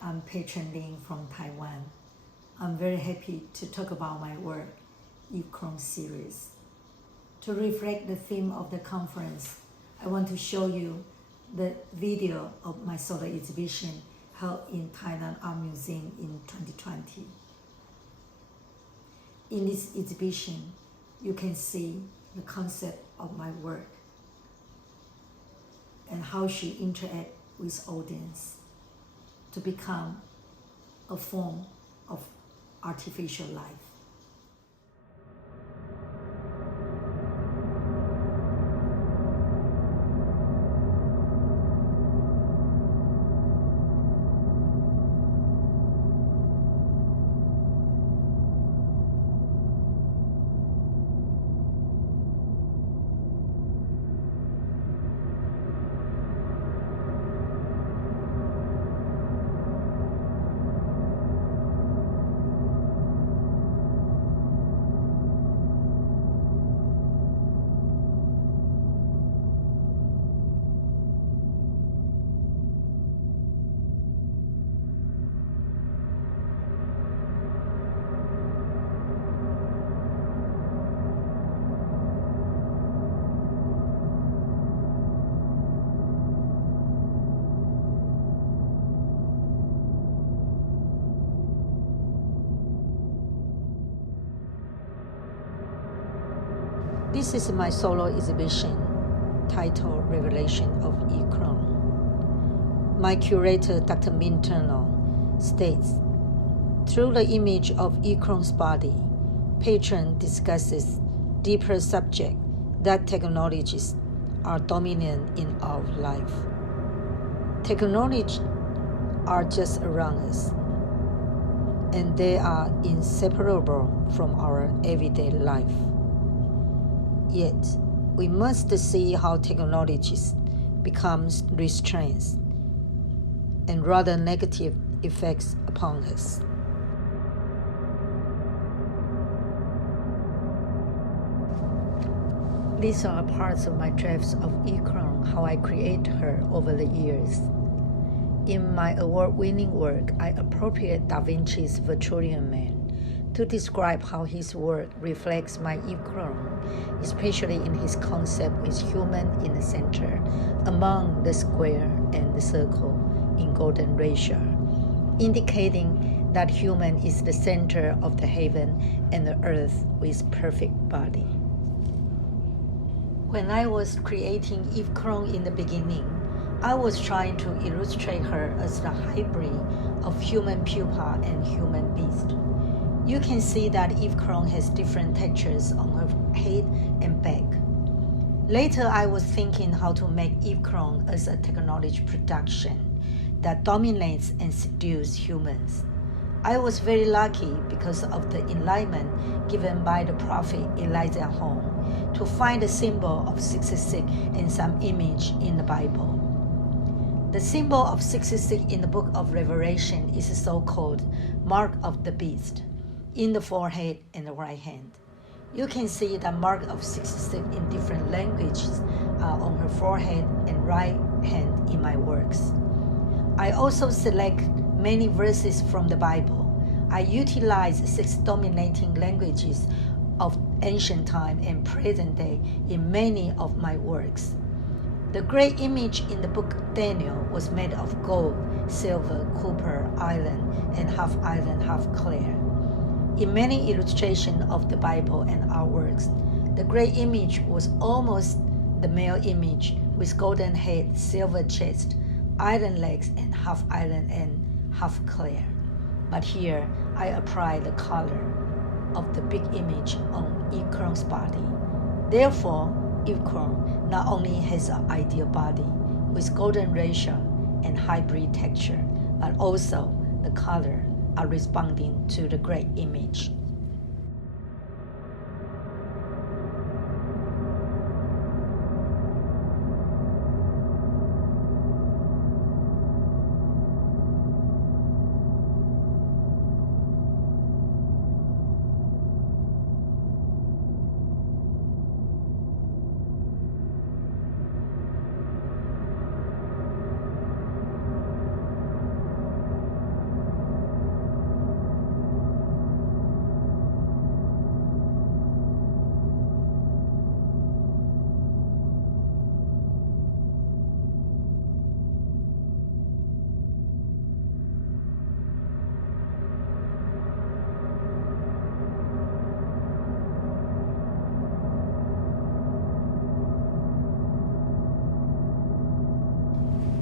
I'm Pey-Chwen Lin from Taiwan. I'm very happy to talk about my work, Eve-Chrome series. To reflect the theme of the conference, I want to show you the video of my solo exhibition held in Tainan Art Museum in 2020. In this exhibition, you can see the concept of my work and how she interacts with audience to become a form of artificial life. This is my solo exhibition titled Revelation of Eve-Chrome. My curator, Dr. Min Turno, states, through the image of Eve-Chrome's body, Pey-Chwen discusses deeper subjects that technologies are dominant in our life. Technologies are just around us, and they are inseparable from our everyday life. Yet, we must see how technologies becomes restraints and rather negative effects upon us. These are parts of my drafts of Eve-Chrome, how I create her over the years. In my award-winning work, I appropriate Da Vinci's Vitruvian Man to describe how his work reflects my Eve-Chrome, especially in his concept with human in the center, among the square and the circle in golden ratio, indicating that human is the center of the heaven and the earth with perfect body. When I was creating Eve-Chrome in the beginning, I was trying to illustrate her as the hybrid of human pupa and human beast. You can see that Eve-Chrome has different textures on her head and back. Later, I was thinking how to make Eve-Chrome as a technology production that dominates and seduces humans. I was very lucky because of the enlightenment given by the prophet Elijah Hong to find a symbol of 66 and some image in the Bible. The symbol of 66 in the book of Revelation is the so-called mark of the beast in the forehead and the right hand. You can see the mark of 66 in different languages on her forehead and right hand in my works. I also select many verses from the Bible. I utilize 6 dominating languages of ancient time and present day in many of my works. The great image in the book Daniel was made of gold, silver, copper, iron, and half iron, half clear. In many illustrations of the Bible and artworks, the great image was almost the male image with golden head, silver chest, iron legs, and half iron and half clear. But here, I apply the color of the big image on Eve-Chrome's body. Therefore, Eve-Chrome not only has an ideal body with golden ratio and hybrid texture, but also the color are responding to the great image.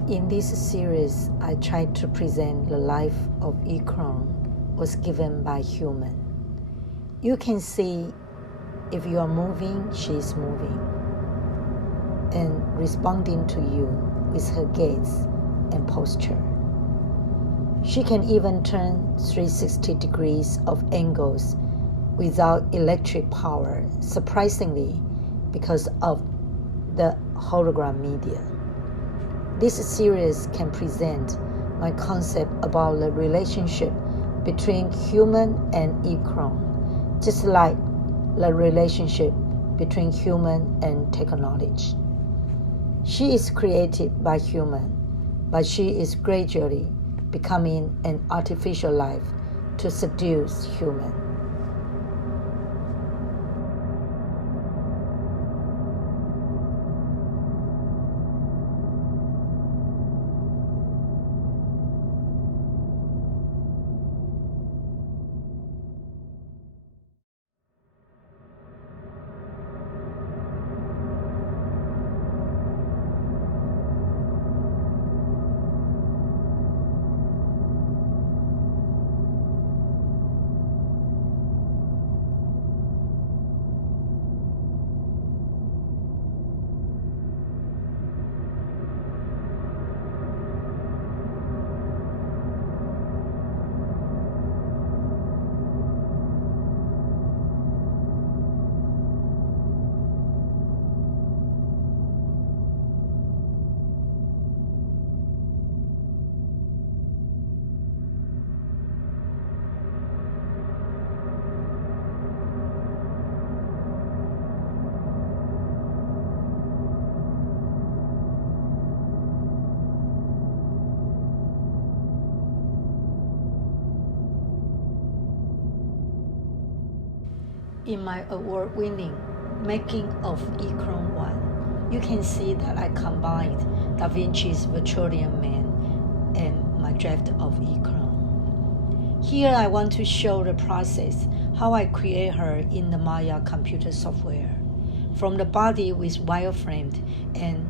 In this series, I tried to present the life of Ikron was given by human. You can see if you are moving, she is moving and responding to you with her gaze and posture. She can even turn 360 degrees of angles without electric power, surprisingly, because of the hologram media. This series can present my concept about the relationship between human and Ikron, just like the relationship between human and technology. She is created by human, but she is gradually becoming an artificial life to seduce human. In my award-winning Making of Ikron 1, you can see that I combined Da Vinci's Vitruvian Man and my draft of Ikron. Here I want to show the process, how I create her in the Maya computer software, from the body with wireframed, and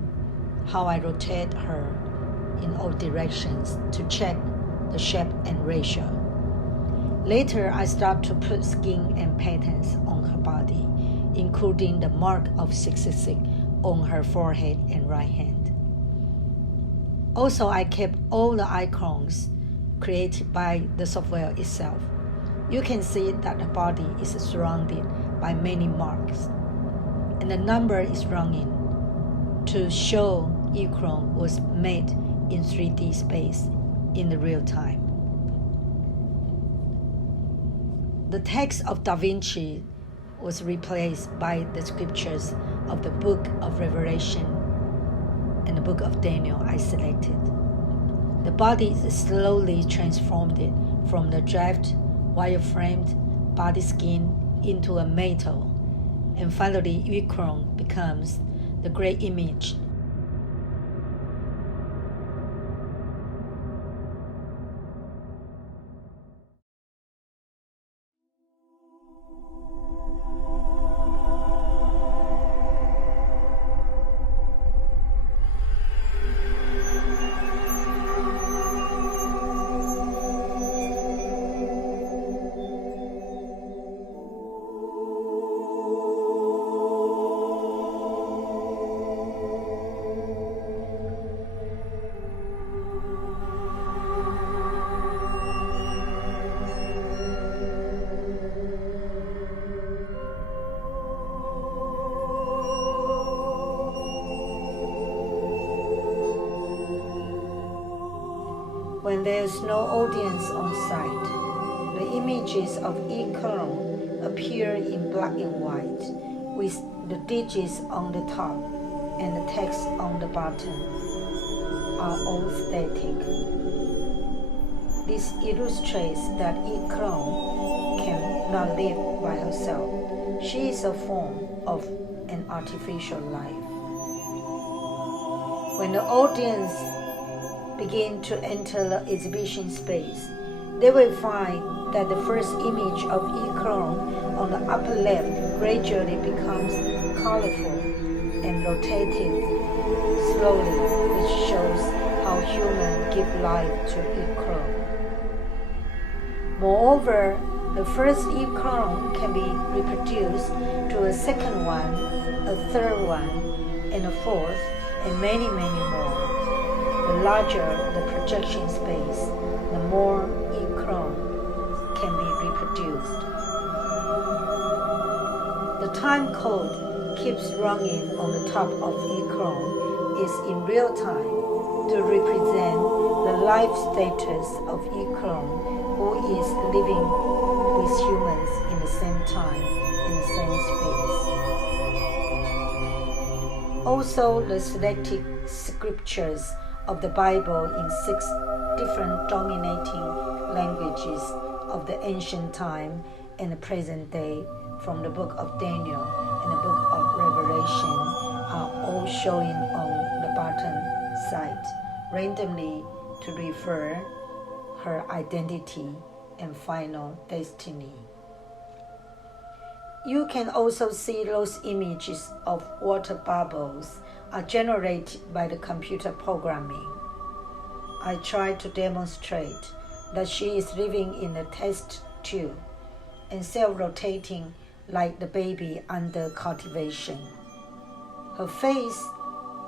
how I rotate her in all directions to check the shape and ratio. Later, I start to put skin and patterns on her body, including the mark of 666 on her forehead and right hand. Also, I kept all the icons created by the software itself. You can see that the body is surrounded by many marks, and the number is running to show Ikron was made in 3D space in the real time. The text of Da Vinci was replaced by the scriptures of the Book of Revelation and the Book of Daniel I selected. The body is slowly transformed from the draft, wireframed body skin into a metal, and finally Ikron becomes the great image. When there is no audience on site, the images of Ikron appear in black and white, with the digits on the top and the text on the bottom are all static. This illustrates that Ikron cannot live by herself. She is a form of an artificial life. When the audience begin to enter the exhibition space, they will find that the first image of Ikron on the upper left gradually becomes colorful and rotated slowly, which shows how humans give life to Ikron. Moreover, the first Ikron can be reproduced to a second one, a third one, and a fourth, and many, many more. The larger the projection space, the more Ikron can be reproduced. The time code keeps running on the top of Ikron is in real time to represent the life status of Ikron, who is living with humans in the same time, in the same space. Also, the selected scriptures of the Bible in 6 different dominating languages of the ancient time and the present day from the book of Daniel and the book of Revelation are all showing on the bottom side, randomly to refer her identity and final destiny. You can also see those images of water bubbles are generated by the computer programming. I try to demonstrate that she is living in a test tube and self-rotating like the baby under cultivation. Her face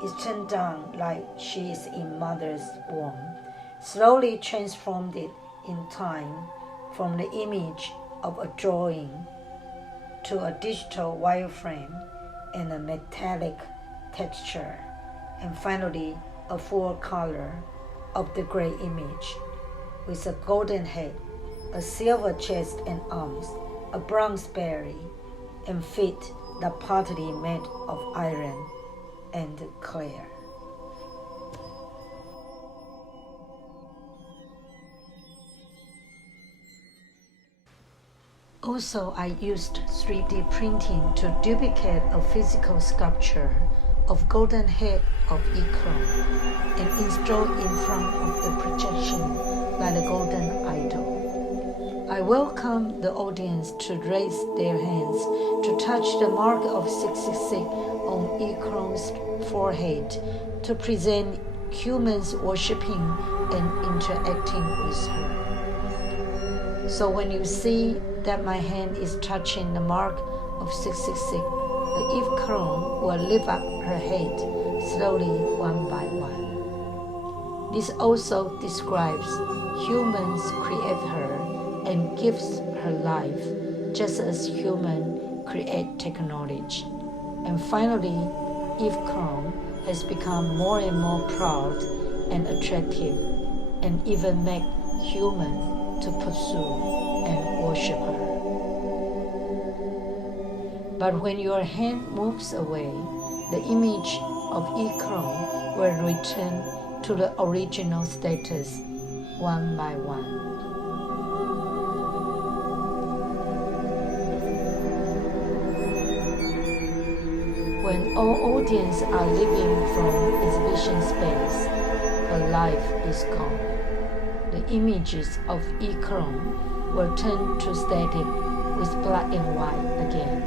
is turned down like she is in mother's womb, slowly transformed it in time from the image of a drawing to a digital wireframe and a metallic texture, and finally a full color of the gray image with a golden head, a silver chest and arms, a bronze belly, and feet that partly made of iron and clay. Also, I used 3D printing to duplicate a physical sculpture of golden head of Ikron and install in front of the projection like a golden idol. I welcome the audience to raise their hands to touch the mark of 666 on Ikron's forehead to present humans worshipping and interacting with her. So when you see that my hand is touching the mark of 666, the Ikron will lift up her head slowly one by one. This also describes humans create her and gives her life, just as humans create technology. And finally, Ikron has become more and more proud and attractive, and even make humans to pursue and worship her. But when your hand moves away, the image of Ikron will return to the original status one by one. When all audience are leaving from exhibition space, her life is gone. The images of Ikron will turn to static with black and white again.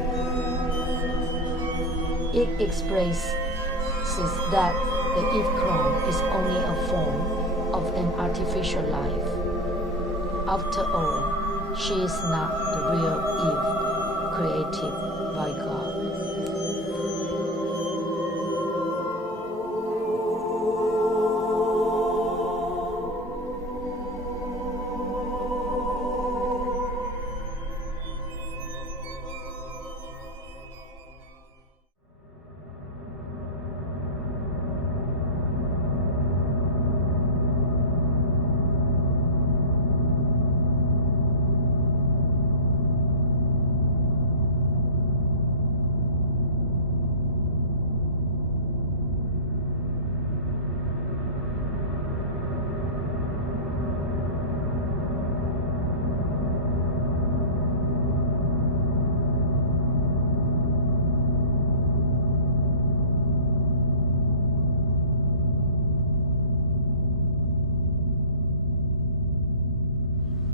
It expresses that the Ikron is only a form of an artificial life. After all, she is not the real Eve created by God.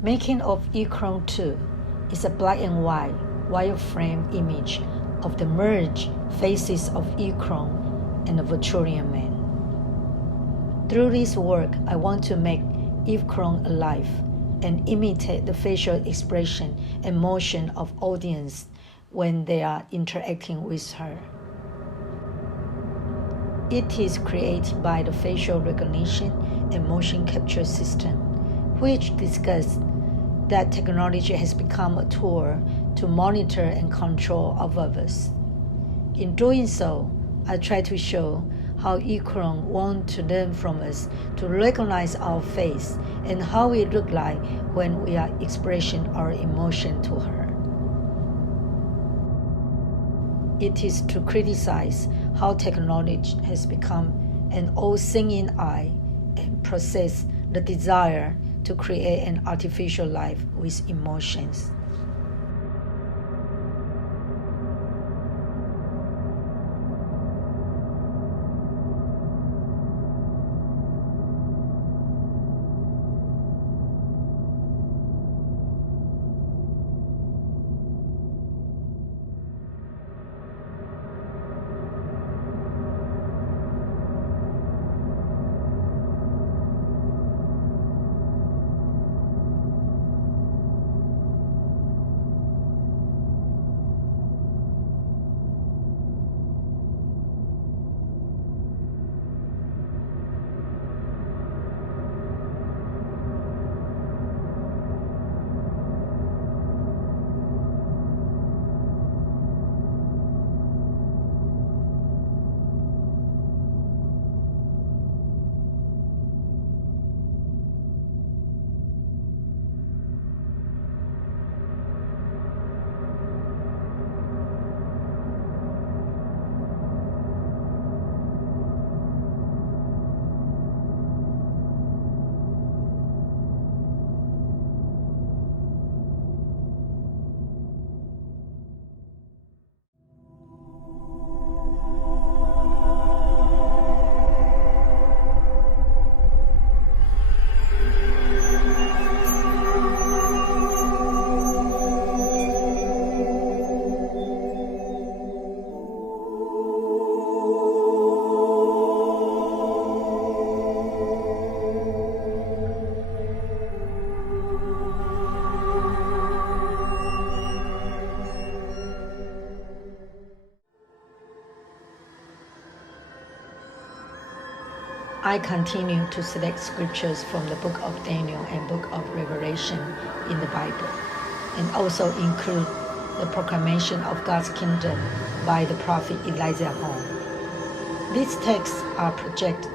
Making of Ikron 2 is a black and white wireframe image of the merged faces of Ikron and the Vitruvian Man. Through this work, I want to make Eve Kron alive and imitate the facial expression and motion of audience when they are interacting with her. It is created by the facial recognition and motion capture system, which discusses that technology has become a tool to monitor and control observers. In doing so, I try to show how Ikron wants to learn from us to recognize our face and how we look like when we are expressing our emotion to her. It is to criticize how technology has become an all-seeing eye and possess the desire to create an artificial life with emotions. I continue to select scriptures from the book of Daniel and book of Revelation in the Bible, and also include the proclamation of God's kingdom by the prophet Elijah Hong. These texts are projected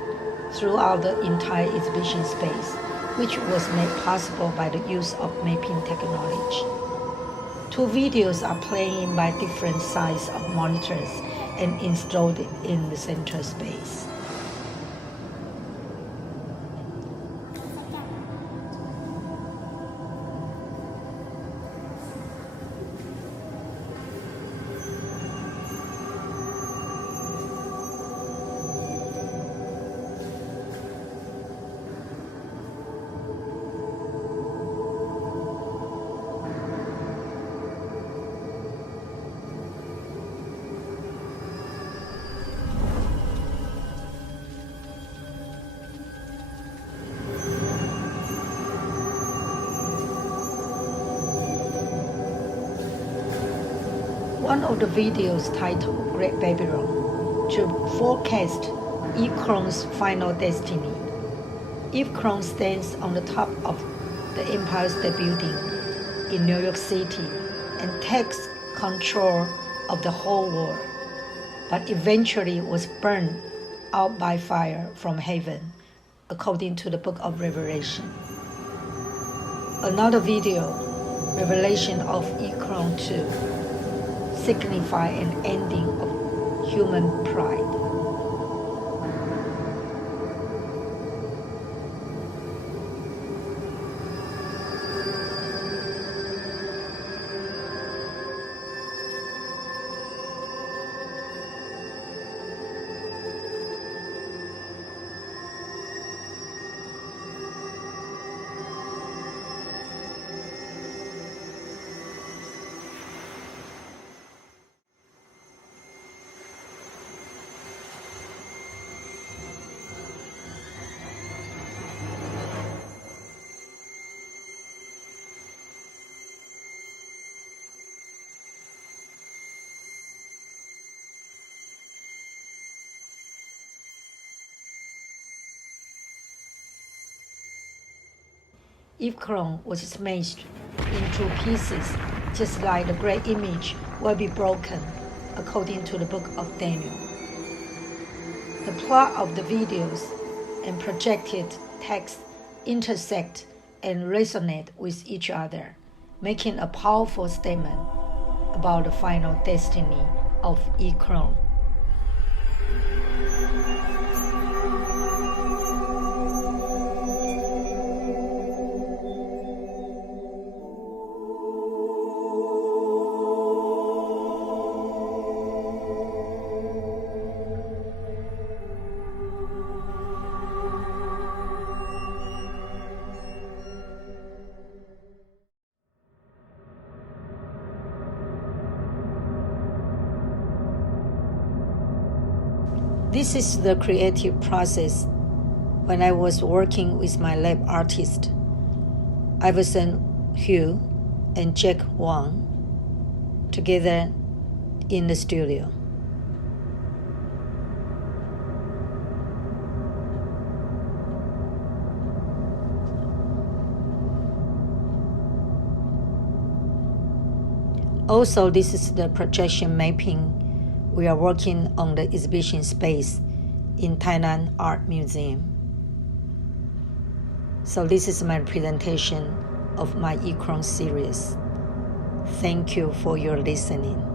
throughout the entire exhibition space, which was made possible by the use of mapping technology. 2 videos are playing by different sizes of monitors and installed in the central space. One of the videos titled Great Babylon to forecast Eve Kron's final destiny. Eve Kron stands on the top of the Empire State Building in New York City and takes control of the whole world, but eventually was burned out by fire from heaven, according to the book of Revelation. Another video, Revelation of Eve Kron 2, signify an ending of human pride. Ikron was smashed into pieces, just like the great image will be broken, according to the book of Daniel. The plot of the videos and projected text intersect and resonate with each other, making a powerful statement about the final destiny of Ikron. This is the creative process when I was working with my lab artist, Iverson Hugh and Jack Wang, together in the studio. Also, this is the projection mapping we are working on the exhibition space in Tainan Art Museum. So this is my presentation of my Ikron series. Thank you for your listening.